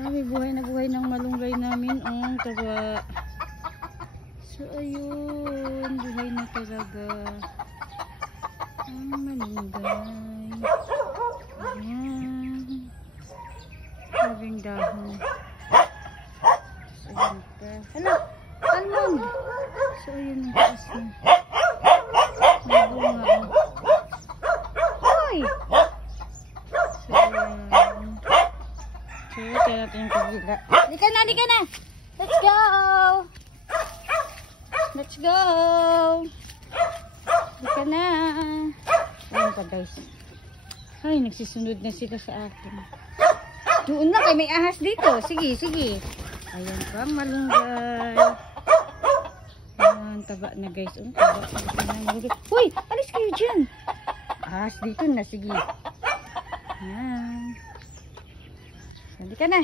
Sabi, buhay na buhay ng malunggay namin. Ang taba. So, ayun. Buhay na talaga. Ang malunggay. Ayan. Sabing dahon. So, ayun pa. Hala! Almond! So, ayun ang taas na. May bunga. Hoy! So, ayan. So, kaya natin yung kabila. Halika na, halika na! Let's go! Let's go! Halika na! Ayan pa guys. Ay, nagsisunod na sila sa akin. Doon na, kay may ahas dito. Sige, sige. Ayan pa, malunggay. Ayan, taba na guys. Oh, taba na malunggay. Uy, alis kayo dyan. Ahas dito na, sige. Ayan. Halika na.